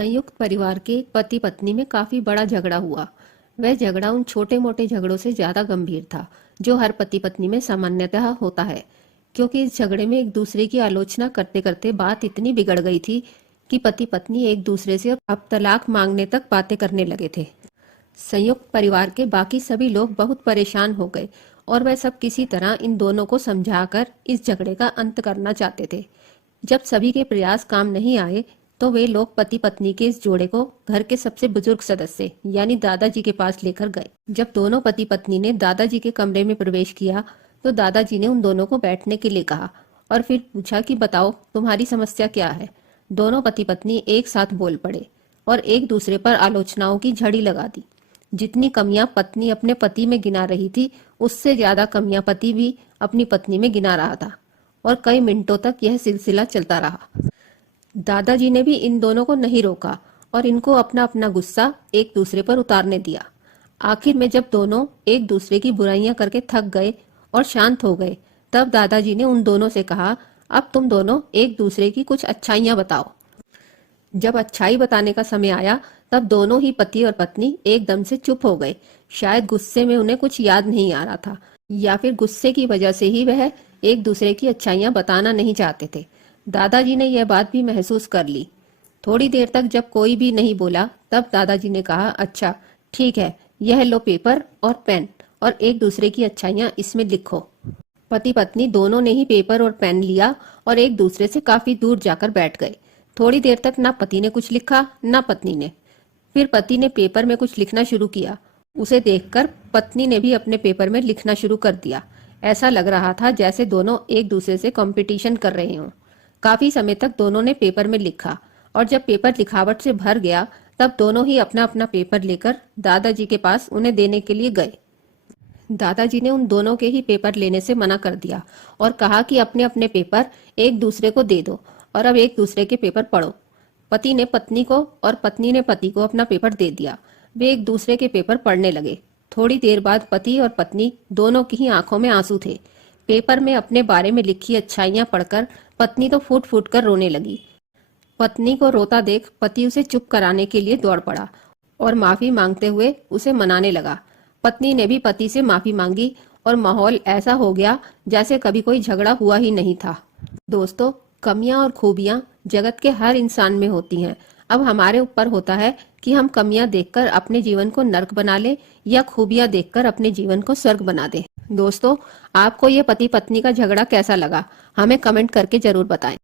संयुक्त परिवार के पति पत्नी में काफी बड़ा झगड़ा हुआ। वह झगड़ा उन छोटे मोटे झगड़ों से ज्यादा गंभीर था जो हर पति पत्नी में सामान्यतः होता है, क्योंकि इस झगड़े में एक दूसरे की आलोचना करते करते बात इतनी बिगड़ गई थी कि पति पत्नी एक दूसरे से अब तलाक मांगने तक बातें करने लगे थे। संयुक्त परिवार के बाकी सभी लोग बहुत परेशान हो गए और वह सब किसी तरह इन दोनों को समझाकर इस झगड़े का अंत करना चाहते थे। जब सभी के प्रयास काम नहीं आए तो वे लोग पति पत्नी के इस जोड़े को घर के सबसे बुजुर्ग सदस्य यानी दादाजी के पास लेकर गए। जब दोनों पति पत्नी ने दादाजी के कमरे में प्रवेश किया तो दादाजी ने उन दोनों को बैठने के लिए कहा और फिर पूछा कि बताओ तुम्हारी समस्या क्या है। दोनों पति पत्नी एक साथ बोल पड़े और एक दूसरे पर आलोचनाओं की झड़ी लगा दी। जितनी कमियां पत्नी अपने पति में गिना रही थी उससे ज्यादा कमियां पति भी अपनी पत्नी में गिना रहा था और कई मिनटों तक यह सिलसिला चलता रहा। दादाजी ने भी इन दोनों को नहीं रोका और इनको अपना अपना गुस्सा एक दूसरे पर उतारने दिया। आखिर में जब दोनों एक दूसरे की बुराइयां करके थक गए और शांत हो गए तब दादाजी ने उन दोनों से कहा, अब तुम दोनों एक दूसरे की कुछ अच्छाइयां बताओ। जब अच्छाई बताने का समय आया तब दोनों ही पति और पत्नी एकदम से चुप हो गए। शायद गुस्से में उन्हें कुछ याद नहीं आ रहा था या फिर गुस्से की वजह से ही वह एक दूसरे की अच्छाइयां बताना नहीं चाहते थे। दादाजी ने यह बात भी महसूस कर ली। थोड़ी देर तक जब कोई भी नहीं बोला तब दादाजी ने कहा, अच्छा ठीक है, यह लो पेपर और पेन और एक दूसरे की अच्छाइयां इसमें लिखो। पति पत्नी दोनों ने ही पेपर और पेन लिया और एक दूसरे से काफी दूर जाकर बैठ गए। थोड़ी देर तक ना पति ने कुछ लिखा ना पत्नी ने। फिर पति ने पेपर में कुछ लिखना शुरू किया। उसे देखकर पत्नी ने भी अपने पेपर में लिखना शुरू कर दिया। ऐसा लग रहा था जैसे दोनों एक दूसरे से कंपटीशन कर रहे हों। काफी समय तक दोनों ने पेपर में लिखा और जब पेपर लिखावट से भर गया तब दोनों ही अपना अपना पेपर लेकर दादाजी के पास उन्हें देने के लिए गए। दादाजी ने उन दोनों के ही पेपर लेने से मना कर दिया और कहा कि अपने अपने पेपर एक दूसरे को दे दो और अब एक दूसरे के पेपर पढ़ो। पति ने पत्नी को और पत्नी ने पति को अपना पेपर दे दिया। वे एक दूसरे के पेपर पढ़ने लगे। थोड़ी देर बाद पति और पत्नी दोनों की ही आंखों में आंसू थे। पेपर में अपने बारे में लिखी अच्छाइयां पढ़कर पत्नी तो फूट फूट कर रोने लगी। पत्नी को रोता देख पति उसे चुप कराने के लिए दौड़ पड़ा और माफी मांगते हुए उसे मनाने लगा। पत्नी ने भी पति से माफी मांगी और माहौल ऐसा हो गया जैसे कभी कोई झगड़ा हुआ ही नहीं था। दोस्तों, कमियां और खूबियां जगत के हर इंसान में होती हैं। अब हमारे ऊपर होता है कि हम कमियां देखकर अपने जीवन को नर्क बना ले या खूबियां देखकर अपने जीवन को स्वर्ग बना दे। दोस्तों, आपको ये पति पत्नी का झगड़ा कैसा लगा? हमें कमेंट करके जरूर बताएं।